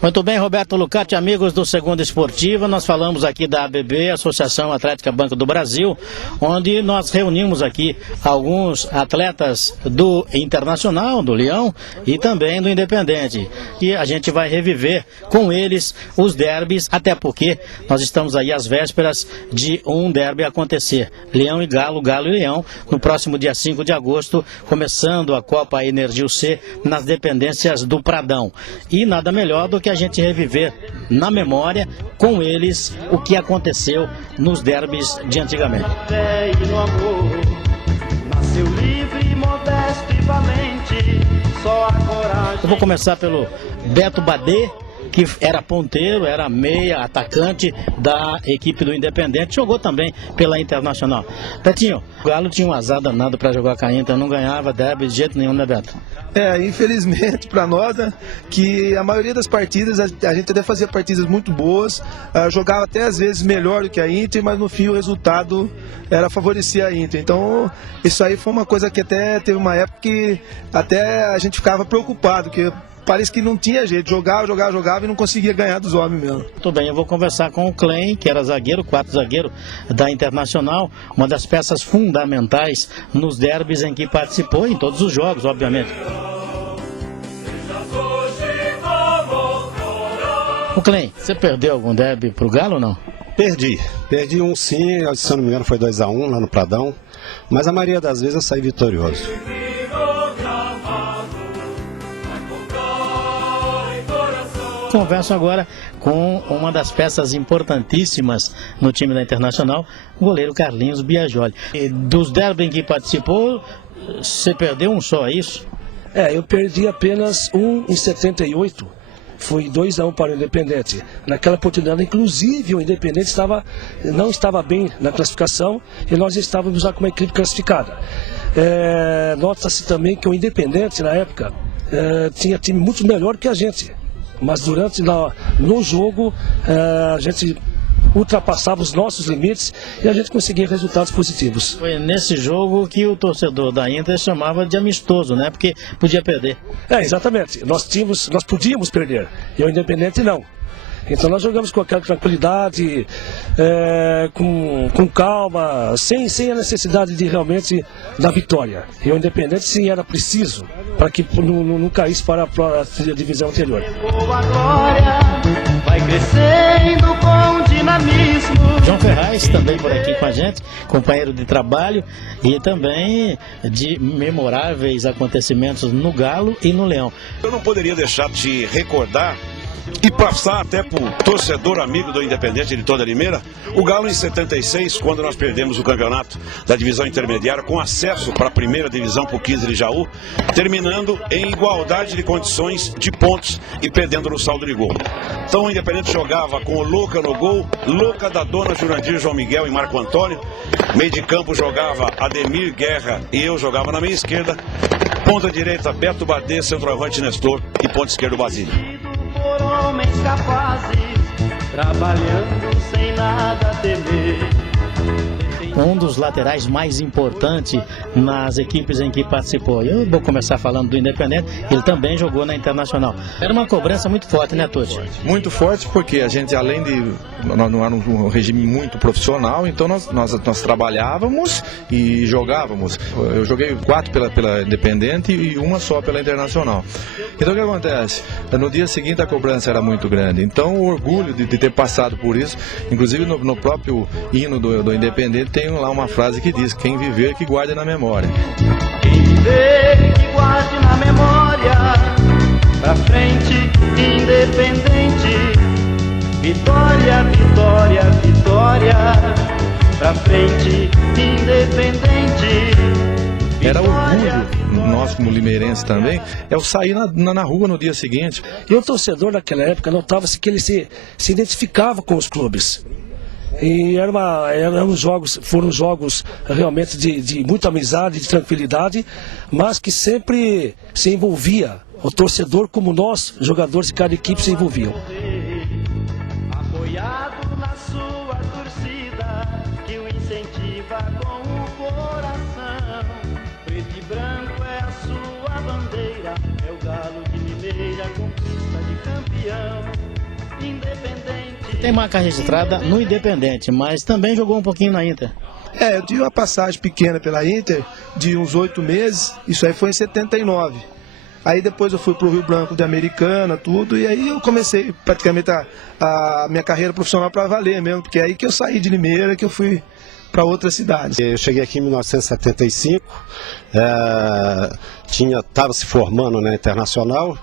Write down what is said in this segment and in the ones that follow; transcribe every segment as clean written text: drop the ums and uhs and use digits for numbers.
Muito bem, Roberto Lucati, amigos do Segunda Esportiva, nós falamos aqui da ABB, Associação Atlética Banco do Brasil, onde nós reunimos aqui alguns atletas do Internacional, do Leão e também do Independente. E a gente vai reviver com eles os derbys, até porque nós estamos aí às vésperas de um derby acontecer. Leão e Galo, Galo e Leão, no próximo dia 5 de agosto, começando a Copa Energil C nas dependências do Pradão. E nada melhor do que a gente reviver na memória com eles o que aconteceu nos derbys de antigamente. Eu vou começar pelo Beto Badê, que era ponteiro, era meia, atacante da equipe do Independente, jogou também pela Internacional. Betinho, o Galo tinha um azar danado para jogar com a Inter, não ganhava derby de jeito nenhum, né, Beto? Infelizmente para nós, né, que a maioria das partidas, a gente até fazia partidas muito boas, jogava até às vezes melhor do que a Inter, mas no fim o resultado era favorecer a Inter. Então isso aí foi uma coisa que até teve uma época que até a gente ficava preocupado, que parece que não tinha jeito, jogava e não conseguia ganhar dos homens mesmo. Muito bem, eu vou conversar com o Klein, que era zagueiro, quarto zagueiro da Internacional, uma das peças fundamentais nos derbys em que participou, em todos os jogos, obviamente. O Klein, você perdeu algum derby pro Galo ou não? Perdi um sim, se eu não me engano foi 2-1 lá no Pradão, mas a maioria das vezes eu saí vitorioso. Converso agora com uma das peças importantíssimas no time da Internacional, o goleiro Carlinhos Biagioli. E dos derbys em que participou, você perdeu um só, é isso? Eu perdi apenas um em 78, foi 2-1 para o Independente. Naquela oportunidade, inclusive, o Independente não estava bem na classificação e nós estávamos já com uma equipe classificada. Nota-se também que o Independente, na época, tinha time muito melhor que a gente. Mas no jogo a gente ultrapassava os nossos limites e a gente conseguia resultados positivos. Foi nesse jogo que o torcedor da Inter chamava de amistoso, né? Porque podia perder. Exatamente. Nós podíamos perder e o Independente não. Então nós jogamos com aquela tranquilidade, com calma, sem a necessidade de realmente da vitória. E o Independente sim era preciso para que não caísse para a divisão anterior. Vai crescendo com dinamismo. João Ferraz também por aqui com a gente, companheiro de trabalho e também de memoráveis acontecimentos no Galo e no Leão. Eu não poderia deixar de recordar e passar até para o torcedor amigo do Independente de toda a Limeira, o Galo em 76, quando nós perdemos o campeonato da divisão intermediária, com acesso para a primeira divisão para o 15 de Jaú, terminando em igualdade de condições de pontos e perdendo no saldo de gol. Então o Independente jogava com o Luca no gol, Luca da Dona, Jurandir, João Miguel e Marco Antônio, meio de campo jogava Ademir, Guerra e eu jogava na minha esquerda, ponta direita Beto Badê, centroavante Nestor e ponta esquerda Basílio. Homens capazes, trabalhando sem nada temer. Um dos laterais mais importantes nas equipes em que participou. Eu vou começar falando do Independente, ele também jogou na Internacional. Era uma cobrança muito forte, né, Tuti? Muito forte, porque a gente, além de... Nós não era um regime muito profissional, então nós trabalhávamos e jogávamos. Eu joguei 4 pela Independente e uma só pela Internacional. Então o que acontece? No dia seguinte a cobrança era muito grande. Então o orgulho de ter passado por isso, inclusive no próprio hino do Independente, tem lá uma frase que diz: quem viver, que guarde na memória. Quem viver, que guarde na memória. Pra frente, Independente. Vitória, vitória, vitória. Pra frente, Independente. Era orgulho nosso como limeirense também, o sair na rua no dia seguinte. E o torcedor naquela época notava-se que ele se identificava com os clubes. E foram jogos realmente de muita amizade, de tranquilidade, mas que sempre se envolvia, o torcedor como nós, jogadores de cada equipe, se envolviam. Apoiado na sua torcida, que o incentiva com o coração. Preto e branco é a sua bandeira, é o Galo de Limeira, conquista de campeão. Independente. Tem marca registrada no Independente, mas também jogou um pouquinho na Inter. Eu tive uma passagem pequena pela Inter de uns 8 meses, isso aí foi em 79. Aí depois eu fui para o Rio Branco de Americana, tudo, e aí eu comecei praticamente a minha carreira profissional para valer mesmo, porque é aí que eu saí de Limeira, que eu fui para outras cidades. Eu cheguei aqui em 1975, estava se formando na Internacional,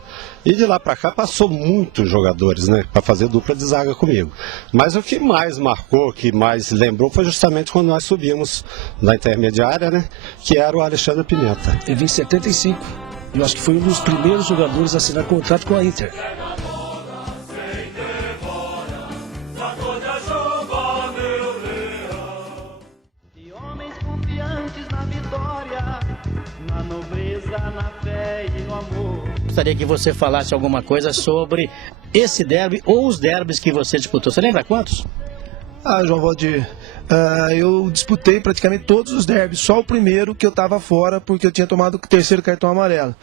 e de lá para cá passou muitos jogadores, né, para fazer dupla de zaga comigo. Mas o que mais marcou, o que mais lembrou, foi justamente quando nós subimos na intermediária, né, que era o Alexandre Pimenta. Eu vim em 75, eu acho que foi um dos primeiros jogadores a assinar contrato com a Inter. De homens confiantes na vitória, na nobreza, na fé e no amor. Gostaria que você falasse alguma coisa sobre esse derby ou os derbys que você disputou. Você lembra quantos? João Valdir, eu disputei praticamente todos os derbys, só o primeiro que eu estava fora porque eu tinha tomado o terceiro cartão amarelo.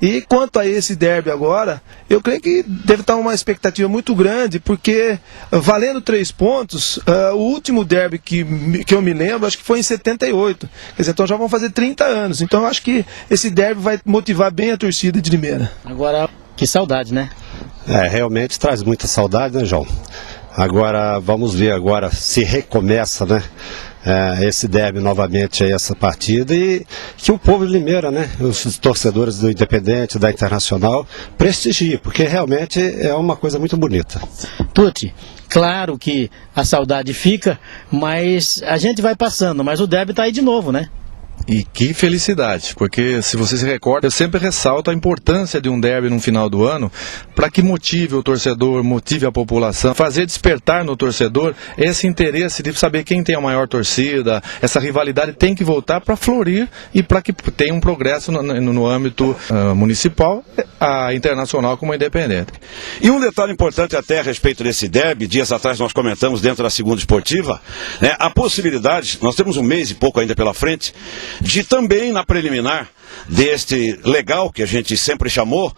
E quanto a esse derby agora, eu creio que deve estar uma expectativa muito grande, porque valendo 3 pontos, o último derby que eu me lembro, acho que foi em 78. Quer dizer, então já vão fazer 30 anos. Então eu acho que esse derby vai motivar bem a torcida de Limeira. Agora, que saudade, né? Realmente traz muita saudade, né, João? Agora, vamos ver agora se recomeça, né? Esse derby novamente, essa partida, e que o povo de Limeira, né, os torcedores do Independente, da Internacional, prestigiem, porque realmente é uma coisa muito bonita. Tuti, claro que a saudade fica, mas a gente vai passando, mas o derby está aí de novo, né? E que felicidade, porque se você se recorda, eu sempre ressalto a importância de um derby no final do ano para que motive o torcedor, motive a população, fazer despertar no torcedor esse interesse de saber quem tem a maior torcida. Essa rivalidade tem que voltar para florir e para que tenha um progresso no âmbito municipal, a Internacional como a Independente. E um detalhe importante até a respeito desse derby, dias atrás nós comentamos dentro da Segunda Esportiva, né, a possibilidade, nós temos um mês e pouco ainda pela frente, de também na preliminar deste legal que a gente sempre chamou,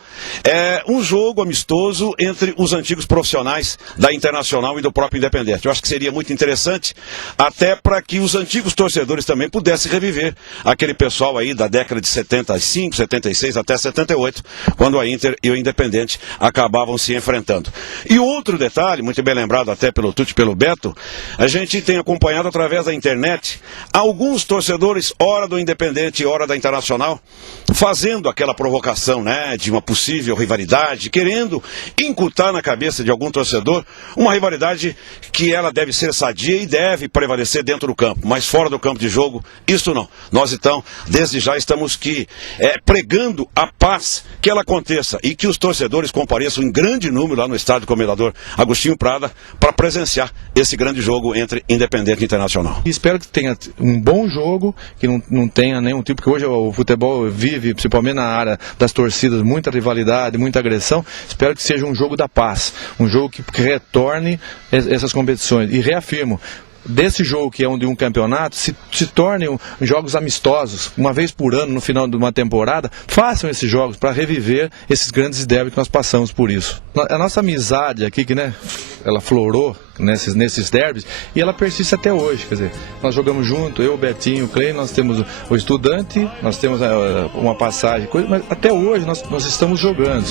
um jogo amistoso entre os antigos profissionais da Internacional e do próprio Independente. Eu acho que seria muito interessante, até para que os antigos torcedores também pudessem reviver aquele pessoal aí da década de 75, 76 até 78, quando a Inter e o Independente acabavam se enfrentando. E outro detalhe, muito bem lembrado até pelo Tuti e pelo Beto, a gente tem acompanhado através da internet alguns torcedores, ora do Independente, ora da Internacional, fazendo aquela provocação, né, de uma possível rivalidade, querendo incutir na cabeça de algum torcedor uma rivalidade que ela deve ser sadia e deve prevalecer dentro do campo, mas fora do campo de jogo, isso não. Nós então, desde já estamos aqui pregando a paz, que ela aconteça e que os torcedores compareçam em grande número lá no estádio Comendador Agostinho Prada para presenciar esse grande jogo entre Independente e Internacional. E espero que tenha um bom jogo, que não tenha nenhum tipo, porque hoje o futebol vive, principalmente na área das torcidas, muita rivalidade, muita agressão. Espero que seja um jogo da paz, um jogo que retorne essas competições. E reafirmo, desse jogo que é de um campeonato, se tornem jogos amistosos, uma vez por ano, no final de uma temporada, façam esses jogos para reviver esses grandes derbys que nós passamos por isso. A nossa amizade aqui, que, né, ela florou nesses derbys, e ela persiste até hoje, quer dizer, nós jogamos junto, eu, o Betinho, o Clay, nós temos o Estudante, nós temos uma passagem, mas até hoje nós estamos jogando.